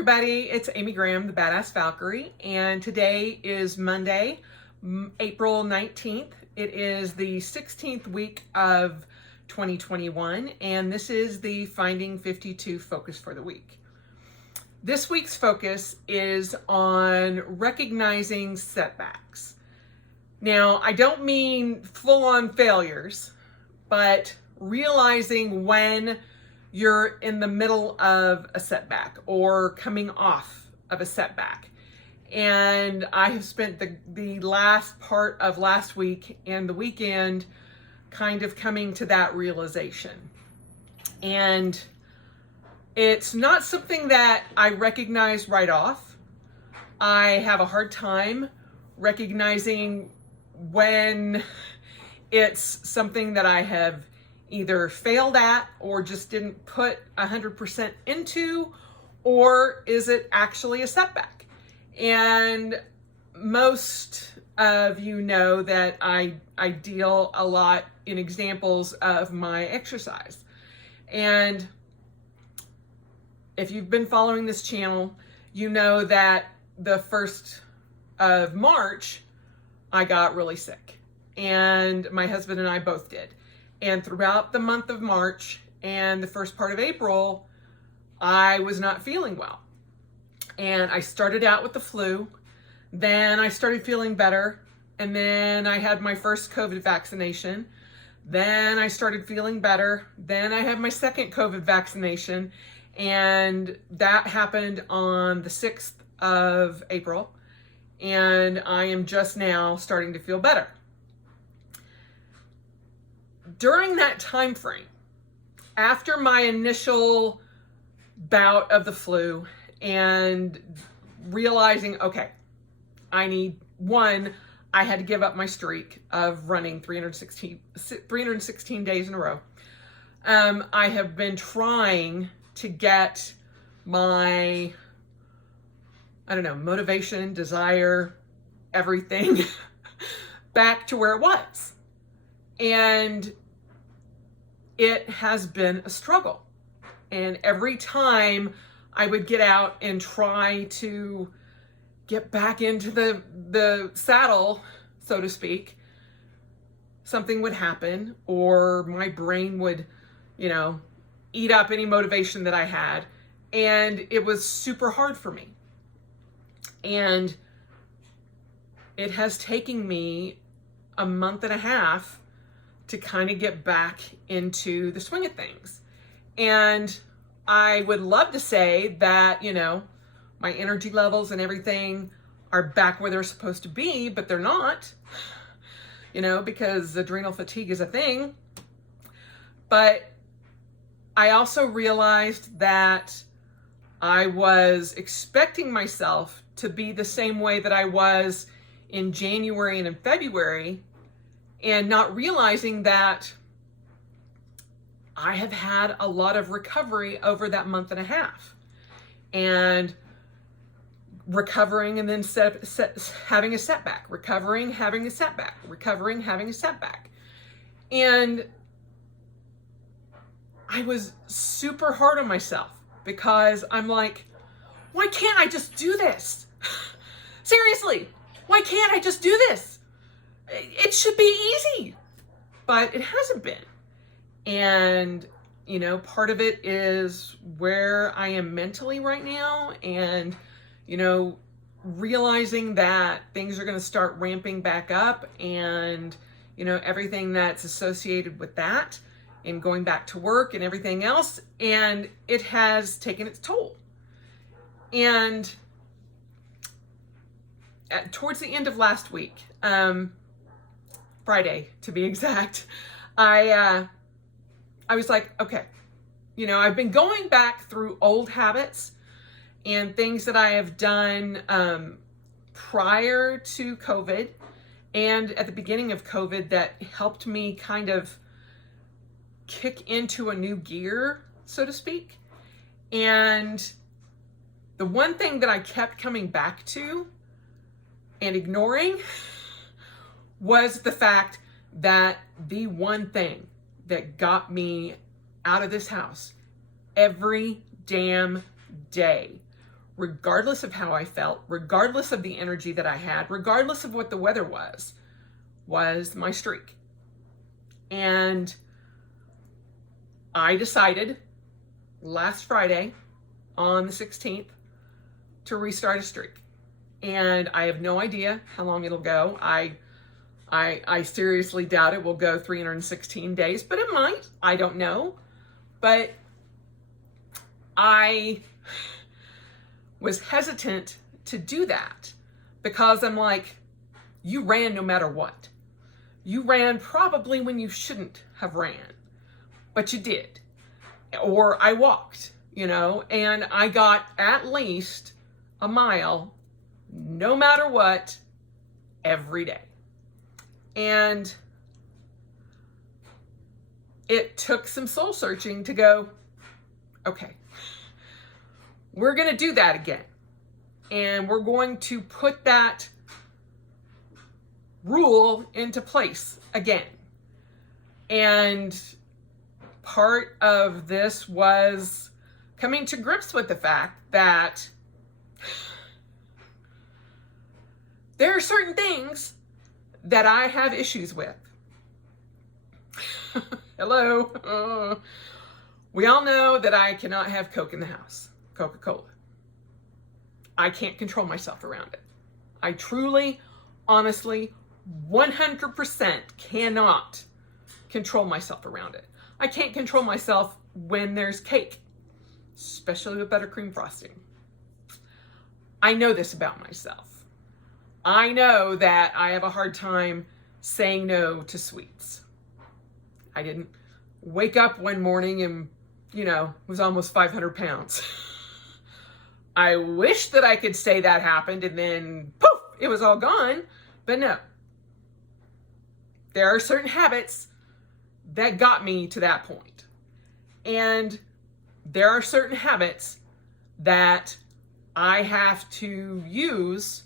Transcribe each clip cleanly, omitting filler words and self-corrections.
everybody, it's Amy Graham, the Badass Valkyrie, and today is Monday, April 19th. It is the 16th week of 2021, and this is the Finding 52 focus for the week. This week's focus is on recognizing setbacks. Now, I don't mean full-on failures, but realizing when you're in the middle of a setback or coming off of a setback. And I have spent the last part of last week and the weekend kind of coming to that realization. And it's not something that I recognize right off. I have a hard time recognizing when it's something that I have either failed at or just didn't put 100% into, or is it actually a setback? And most of you know that I deal a lot in examples of my exercise. And if you've been following this channel, you know that the 1st of March, I got really sick. And my husband and I both did. And throughout the month of March and the first part of April, I was not feeling well. And I started out with the flu, then I started feeling better, and then I had my first COVID vaccination. Then I started feeling better. Then I had my second COVID vaccination, and that happened on the 6th of April. And I am just now starting to feel better. During that time frame, after my initial bout of the flu and realizing, okay, I had to give up my streak of running 316 days in a row. I have been trying to get my, motivation, desire, everything back to where it was. And it has been a struggle. And every time I would get out and try to get back into the saddle, so to speak, something would happen, or my brain would, eat up any motivation that I had. And it was super hard for me. And it has taken me a month and a half to kind of get back into the swing of things. And I would love to say that, my energy levels and everything are back where they're supposed to be, but they're not, because adrenal fatigue is a thing. But I also realized that I was expecting myself to be the same way that I was in January and in February, and not realizing that I have had a lot of recovery over that month and a half. And recovering and then having a setback, recovering, having a setback, recovering, having a setback. And I was super hard on myself because I'm like, why can't I just do this? Seriously, why can't I just do this? It should be easy, but it hasn't been. And, part of it is where I am mentally right now, and, realizing that things are going to start ramping back up, and, everything that's associated with that, and going back to work and everything else. And it has taken its toll. And towards the end of last week, Friday to be exact, I was like, okay, I've been going back through old habits and things that I have done prior to COVID and at the beginning of COVID that helped me kind of kick into a new gear, so to speak. And the one thing that I kept coming back to and ignoring was the fact that the one thing that got me out of this house every damn day regardless of how I felt, regardless of the energy that I had, regardless of what the weather was my streak. And I decided last Friday on the 16th to restart a streak. And I have no idea how long it'll go. I seriously doubt it will go 316 days, but it might. I don't know. But I was hesitant to do that because I'm like, you ran no matter what. You ran probably when you shouldn't have ran, but you did. Or I walked, and I got at least a mile no matter what every day. And it took some soul searching to go, okay, we're going to do that again. And we're going to put that rule into place again. And part of this was coming to grips with the fact that there are certain things that I have issues with. Hello. We all know that I cannot have Coke in the house, Coca-Cola. I can't control myself around it. I truly, honestly, 100% cannot control myself around it. I can't control myself when there's cake, especially with buttercream frosting. I know this about myself. I know that I have a hard time saying no to sweets. I didn't wake up one morning and, was almost 500 pounds. I wish that I could say that happened and then poof, it was all gone. But no. There are certain habits that got me to that point. And there are certain habits that I have to use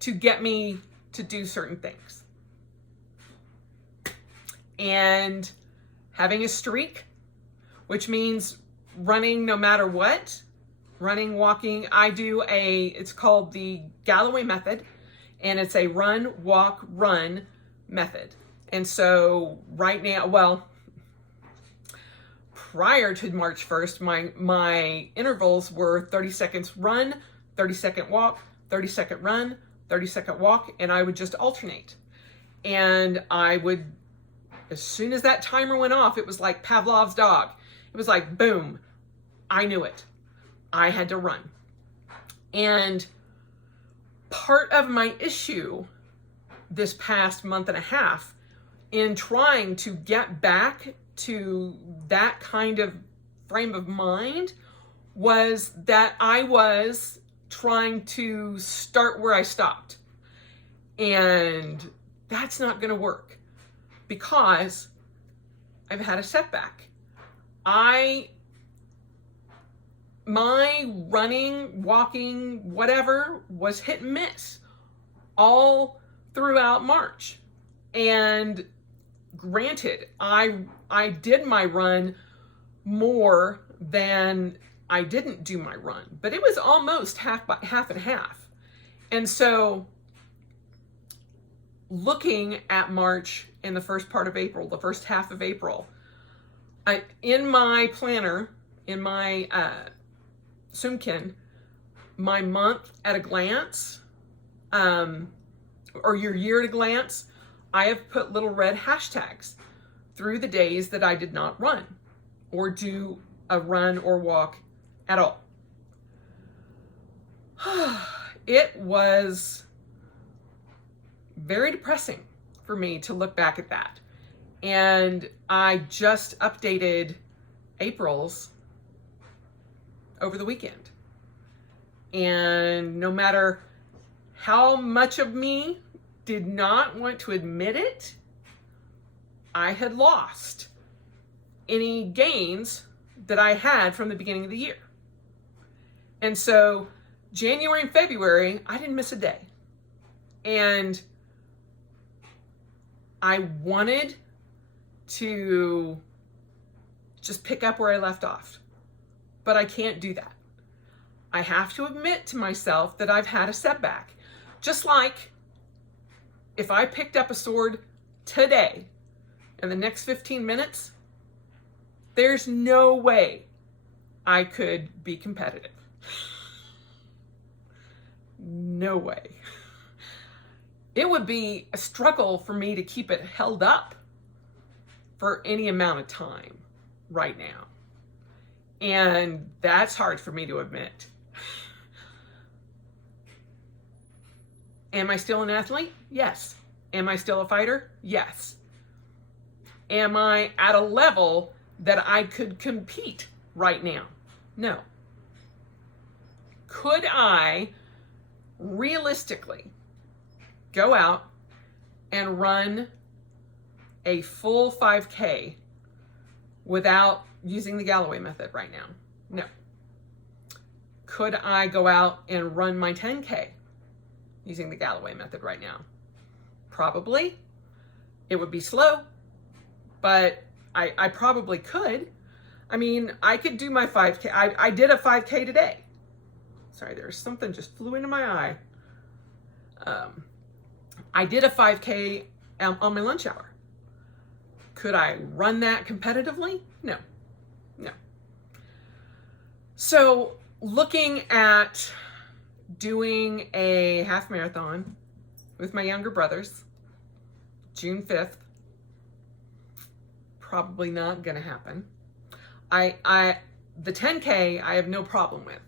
to get me to do certain things. And having a streak, which means running no matter what, running, walking, it's called the Galloway method, and it's a run, walk, run method. And so right now, prior to March 1st, my intervals were 30 seconds run, 30-second walk, 30-second run, 30-second walk, and I would just alternate. And I would, as soon as that timer went off, it was like Pavlov's dog. It was like, boom, I knew it. I had to run. And part of my issue this past month and a half in trying to get back to that kind of frame of mind was that I was trying to start where I stopped. And that's not going to work because I've had a setback. My running, walking, whatever was hit and miss all throughout March. And granted, I did my run more than I didn't do my run, but it was almost half and half. And so looking at March and the first part of April, the first half of April, in my planner, in my Zoomkin, my month at a glance, or your year at a glance, I have put little red hashtags through the days that I did not run or do a run or walk at all. It was very depressing for me to look back at that. And I just updated April's over the weekend. And no matter how much of me did not want to admit it, I had lost any gains that I had from the beginning of the year. And so January and February, I didn't miss a day. And I wanted to just pick up where I left off, but I can't do that. I have to admit to myself that I've had a setback. Just like if I picked up a sword today in the next 15 minutes, there's no way I could be competitive. No way. It would be a struggle for me to keep it held up for any amount of time right now. And that's hard for me to admit. Am I still an athlete? Yes. Am I still a fighter? Yes. Am I at a level that I could compete right now? No. Could I realistically go out and run a full 5K without using the Galloway method right now? No. Could I go out and run my 10K using the Galloway method right now? Probably. It would be slow, but I probably could. I mean, I could do my 5K. I did a 5K today. Sorry, there's something just flew into my eye. I did a 5K on my lunch hour. Could I run that competitively? No. No. So looking at doing a half marathon with my younger brothers, June 5th, probably not going to happen. The 10K, I have no problem with.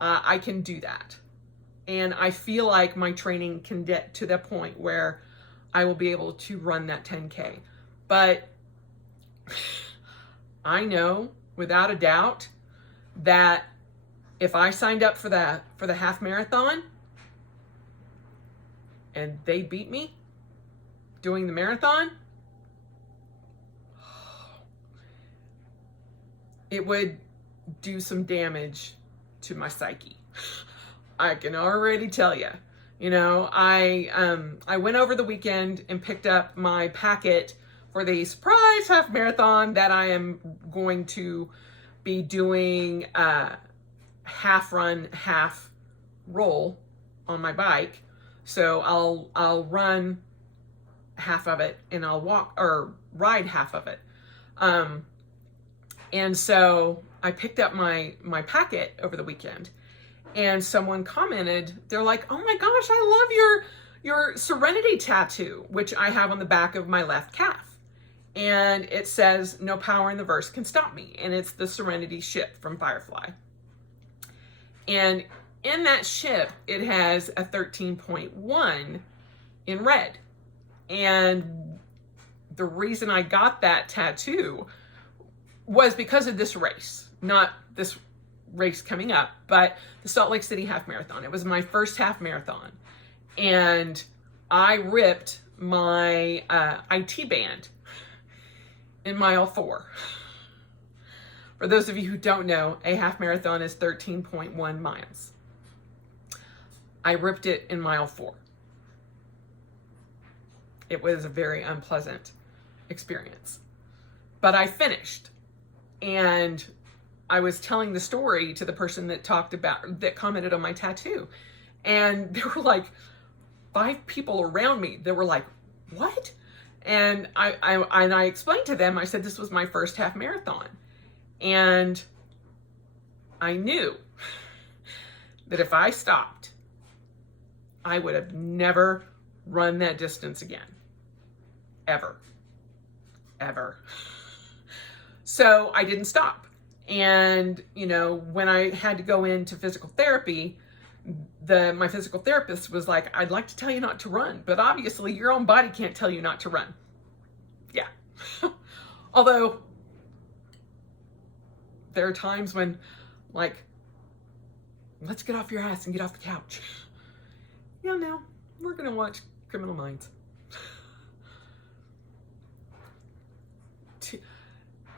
I can do that. And I feel like my training can get to the point where I will be able to run that 10K. But I know without a doubt that if I signed up for the half marathon and they beat me doing the marathon, it would do some damage to my psyche. I can already tell you. You know, I went over the weekend and picked up my packet for the surprise half marathon that I am going to be doing half run, half roll on my bike. So I'll run half of it and I'll walk or ride half of it. And so I picked up my packet over the weekend, and someone commented, they're like, "Oh my gosh, I love your Serenity tattoo," which I have on the back of my left calf. And it says, "No power in the verse can stop me." And it's the Serenity ship from Firefly. And in that ship, it has a 13.1 in red. And the reason I got that tattoo was because of this race, not this race coming up, but the Salt Lake City half marathon. It was my first half marathon. And I ripped my IT band in mile 4. For those of you who don't know, a half marathon is 13.1 miles. I ripped it in mile 4. It was a very unpleasant experience. But I finished. And I was telling the story to the person that commented on my tattoo. And there were like 5 people around me that were like, "What?" And I explained to them, I said, this was my first half marathon. And I knew that if I stopped, I would have never run that distance again. Ever. So I didn't stop. And, you know, when I had to go into physical therapy, my physical therapist was like, "I'd like to tell you not to run, but obviously your own body can't tell you not to run." Yeah. Although there are times when, like, let's get off your ass and get off the couch. Yeah, no, we're going to watch Criminal Minds.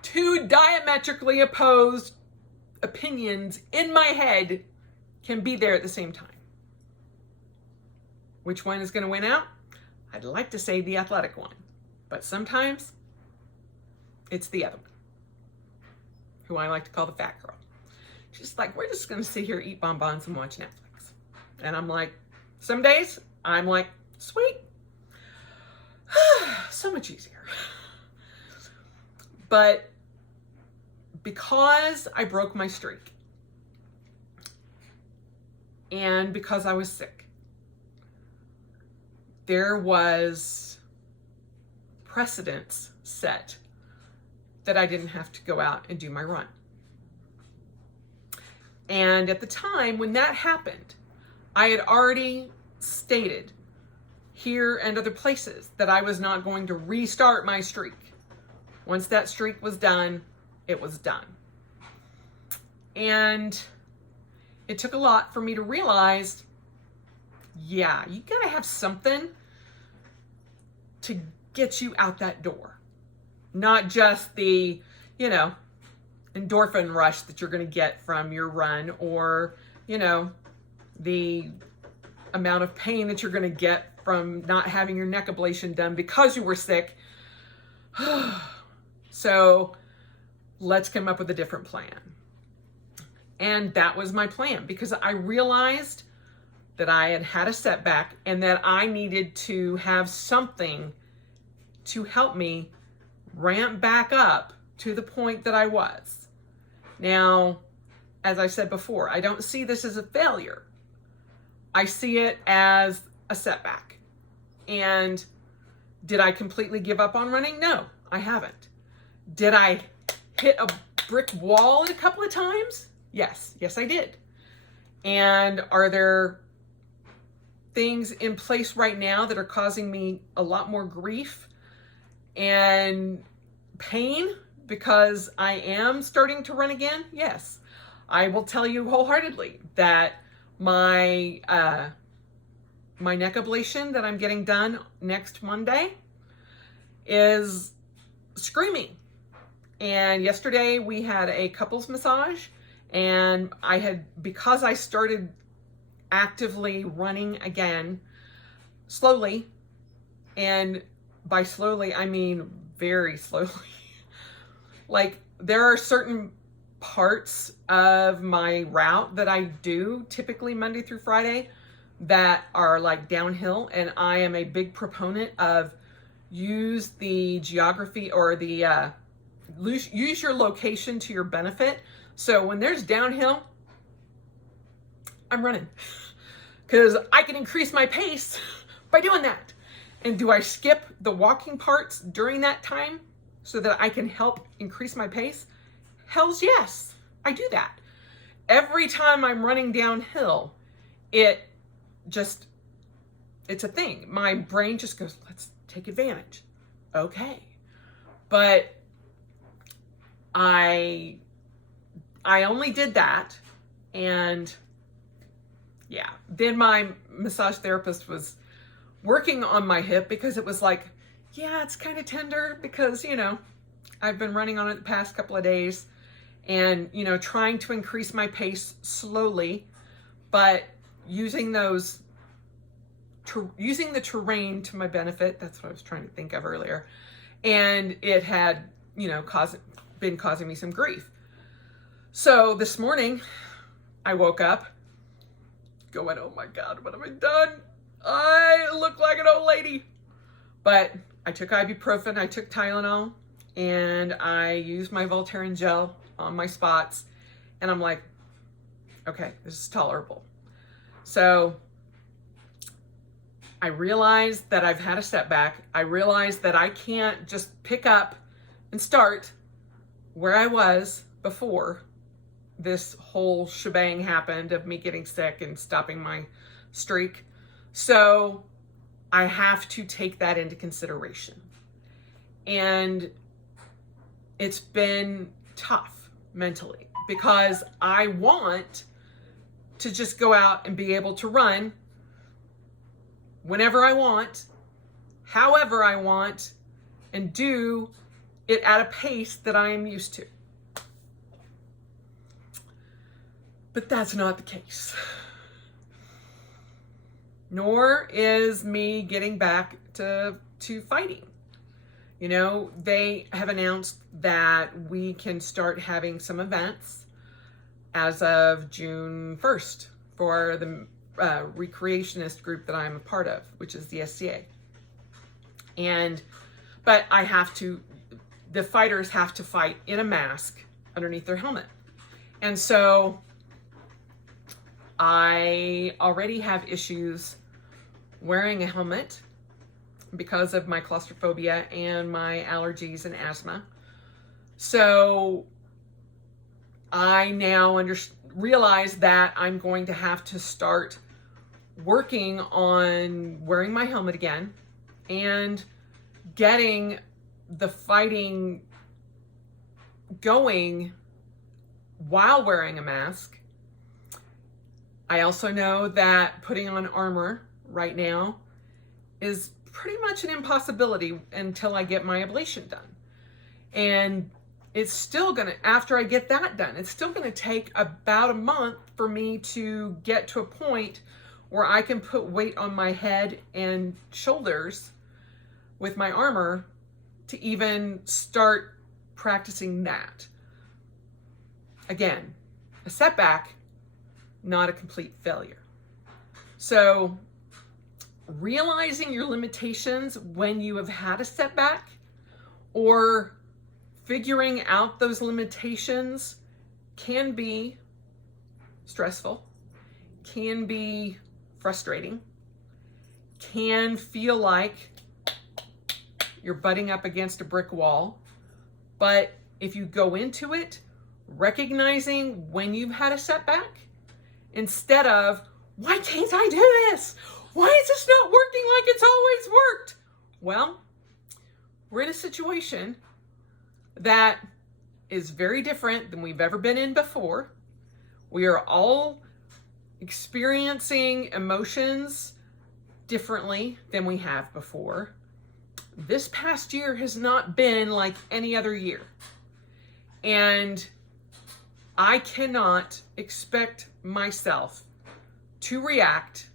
Two diametrically opposed opinions in my head can be there at the same time. Which one is going to win out? I'd like to say the athletic one, but sometimes it's the other one, who I like to call the fat girl. She's like, we're just going to sit here, eat bonbons, and watch Netflix. And I'm like, some days I'm like, sweet. So much easier. But because I broke my streak and because I was sick, there was precedents set that I didn't have to go out and do my run. And at the time when that happened, I had already stated here and other places that I was not going to restart my streak. Once that streak was done, it was done. And it took a lot for me to realize, yeah, you gotta have something to get you out that door. Not just the, endorphin rush that you're going to get from your run, or, the amount of pain that you're going to get from not having your neck ablation done because you were sick. So let's come up with a different plan. And that was my plan, because I realized that I had had a setback and that I needed to have something to help me ramp back up to the point that I was. Now, as I said before, I don't see this as a failure. I see it as a setback. And did I completely give up on running? No, I haven't. Did I hit a brick wall a couple of times? Yes, I did. And are there things in place right now that are causing me a lot more grief and pain because I am starting to run again? Yes. I will tell you wholeheartedly that my neck ablation that I'm getting done next Monday is screaming. And yesterday we had a couples massage, and because I started actively running again slowly, and by slowly I mean very slowly. Like, there are certain parts of my route that I do typically Monday through Friday that are like downhill, and I am a big proponent of use the geography or the use your location to your benefit. So when there's downhill, I'm running because I can increase my pace by doing that. And do I skip the walking parts during that time so that I can help increase my pace? Hells yes, I do that. Every time I'm running downhill, it's a thing. My brain just goes, let's take advantage. Okay. But I only did that, and yeah, then my massage therapist was working on my hip because it was like, yeah, it's kind of tender because, I've been running on it the past couple of days and, trying to increase my pace slowly, but using the terrain to my benefit. That's what I was trying to think of earlier. And it had, been causing me some grief. So this morning I woke up going, oh my God, what have I done? I look like an old lady. But I took ibuprofen, I took Tylenol, and I used my Voltaren gel on my spots. And I'm like, okay, this is tolerable. So I realized that I've had a setback. I realized that I can't just pick up and start where I was before this whole shebang happened of me getting sick and stopping my streak. So I have to take that into consideration. And it's been tough mentally because I want to just go out and be able to run whenever I want, however I want, and do it at a pace that I am used to. But that's not the case. Nor is me getting back to fighting. They have announced that we can start having some events as of June 1st for the recreationist group that I'm a part of, which is the SCA. But the fighters have to fight in a mask underneath their helmet. And so I already have issues wearing a helmet because of my claustrophobia and my allergies and asthma. So I now realize that I'm going to have to start working on wearing my helmet again and getting the fighting going while wearing a mask. I also know that putting on armor right now is pretty much an impossibility until I get my ablation done. And it's still after I get that done, it's still gonna take about a month for me to get to a point where I can put weight on my head and shoulders with my armor to even start practicing that. Again, a setback, not a complete failure. So realizing your limitations when you have had a setback, or figuring out those limitations, can be stressful, can be frustrating, can feel like you're butting up against a brick wall. But if you go into it recognizing when you've had a setback, instead of, why can't I do this? Why is this not working like it's always worked? Well, we're in a situation that is very different than we've ever been in before. We are all experiencing emotions differently than we have before. This past year has not been like any other year. And I cannot expect myself to react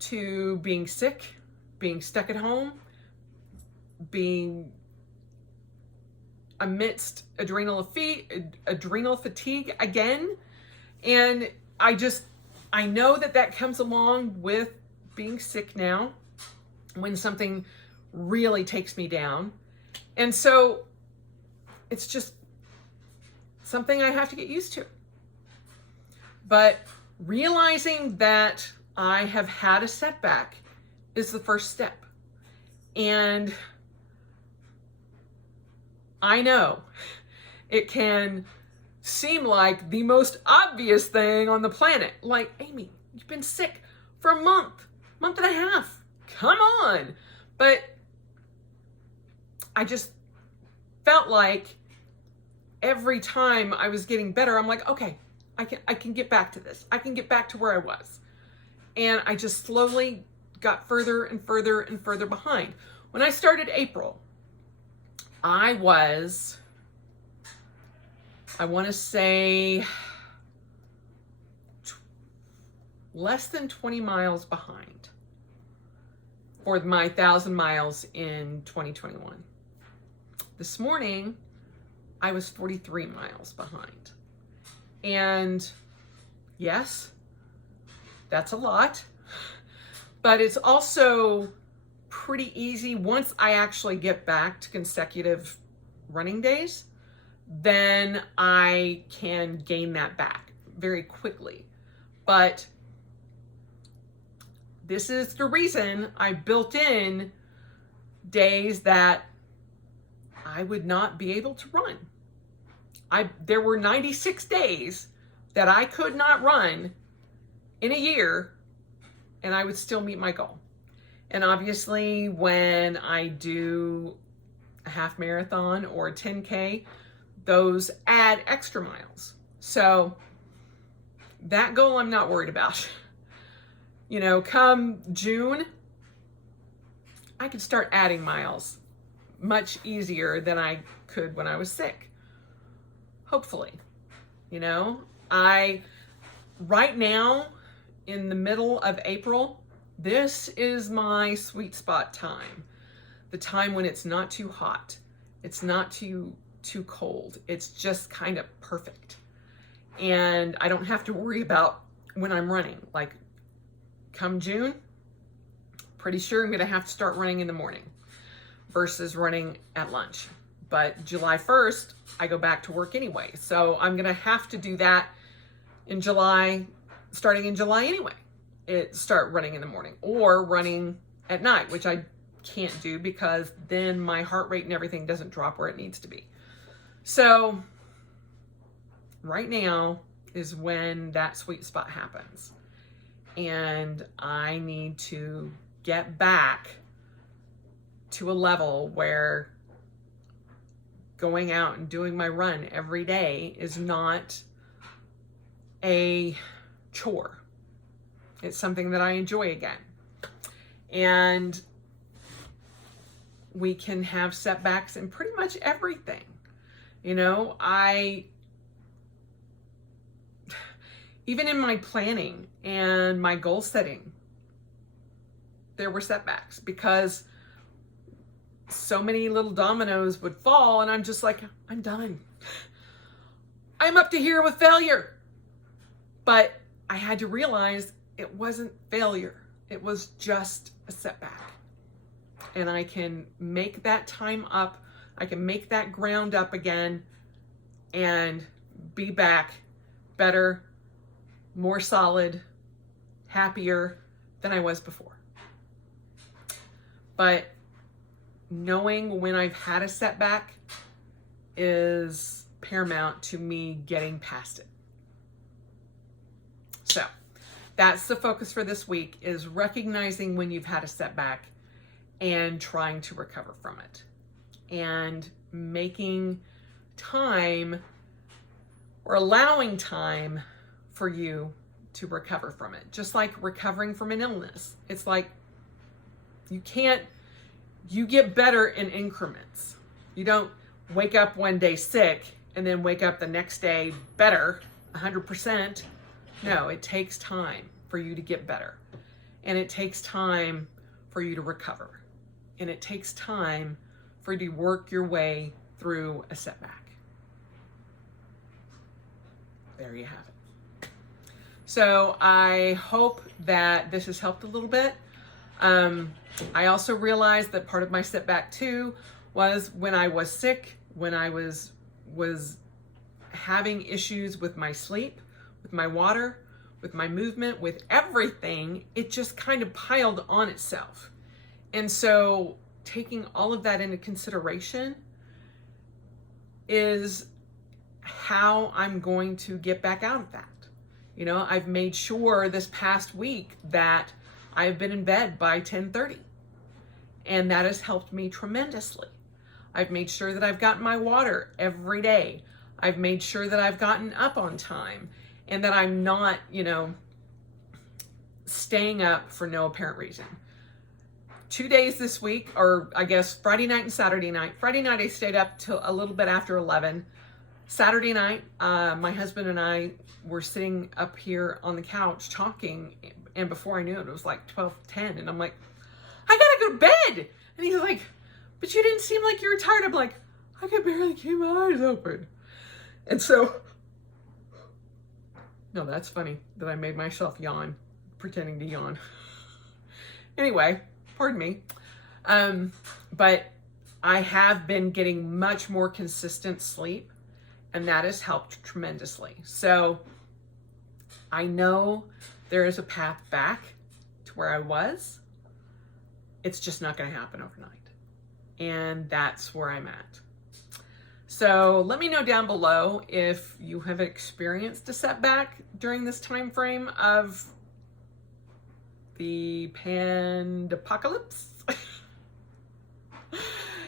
to being sick, being stuck at home, being amidst adrenal fatigue again. And I know that comes along with being sick now, when something really takes me down. And so it's just something I have to get used to. But realizing that I have had a setback is the first step. And I know it can seem like the most obvious thing on the planet. Like, Amy, you've been sick for a month and a half. Come on. But I just felt like every time I was getting better, I'm like, okay, I can get back to this. I can get back to where I was. And I just slowly got further and further and further behind. When I started April, I was, I want to say, less than 20 miles behind for my 1,000 miles in 2021. This morning, I was 43 miles behind. And yes, that's a lot, but it's also pretty easy once I actually get back to consecutive running days. Then I can gain that back very quickly. But this is the reason I built in days that I would not be able to run. There were 96 days that I could not run in a year, and I would still meet my goal. And obviously, when I do a half marathon or a 10K, those add extra miles. So that goal I'm not worried about. You know, come June, I could start adding miles much easier than I could when I was sick. Hopefully. You know, right now, in the middle of April, this is my sweet spot time. The time when it's not too hot. It's not too cold. It's just kind of perfect. and I don't have to worry about when I'm running. Like come June, pretty sure I'm gonna have to start running in the morning versus running at lunch. But July 1st, I go back to work anyway. So I'm gonna have to do that in July, starting in July anyway. Start running in the morning or running at night, which I can't do because then my heart rate and everything doesn't drop where it needs to be. So right now is when that sweet spot happens. And I need to get back to a level where going out and doing my run every day is not a chore. It's something that I enjoy again. And we can have setbacks in pretty much everything. You know, even in my planning and my goal setting, there were setbacks because so many little dominoes would fall and I'm just like, I'm done. I'm up to here with failure. But I had to realize it wasn't failure. It was just a setback. And I can make that time up. I can make that ground up again and be back better, more solid, happier than I was before. But knowing when I've had a setback is paramount to me getting past it. So that's the focus for this week, is recognizing when you've had a setback and trying to recover from it and making time or allowing time for you to recover from it. Just like recovering from an illness. It's like you get better in increments. You don't wake up one day sick and then wake up the next day better, 100%. No, it takes time for you to get better. And it takes time for you to recover. And it takes time for you to work your way through a setback. There you have it. So I hope that this has helped a little bit. I also realized that part of my setback too was when I was sick, when I was having issues with my sleep, with my water, with my movement, with everything, it just kind of piled on itself. And so taking all of that into consideration is how I'm going to get back out of that. You know, I've made sure this past week that I've been in bed by 10:30, and that has helped me tremendously. I've made sure that I've gotten my water every day. I've made sure that I've gotten up on time and that I'm not, staying up for no apparent reason. 2 days this week, or I guess Friday night and Saturday night. Friday night I stayed up till a little bit after 11. Saturday night, my husband and I were sitting up here on the couch talking, and before I knew it, it was like 12:10, and I'm like, I gotta go to bed. And he's like, but you didn't seem like you were tired. I'm like, I could barely keep my eyes open. And so, no, that's funny that I made myself yawn, pretending to yawn. Anyway, pardon me. But I have been getting much more consistent sleep, and that has helped tremendously. So I know there is a path back to where I was. It's just not going to happen overnight. And that's where I'm at. So let me know down below if you have experienced a setback during this time frame of the pandapocalypse.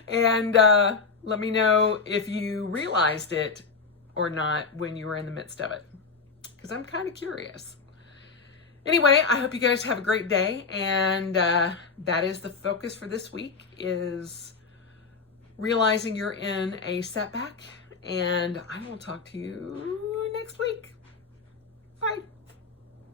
And let me know if you realized it or not when you were in the midst of it, because I'm kind of curious. Anyway, I hope you guys have a great day, and that is the focus for this week, is realizing you're in a setback, and I will talk to you next week. Bye.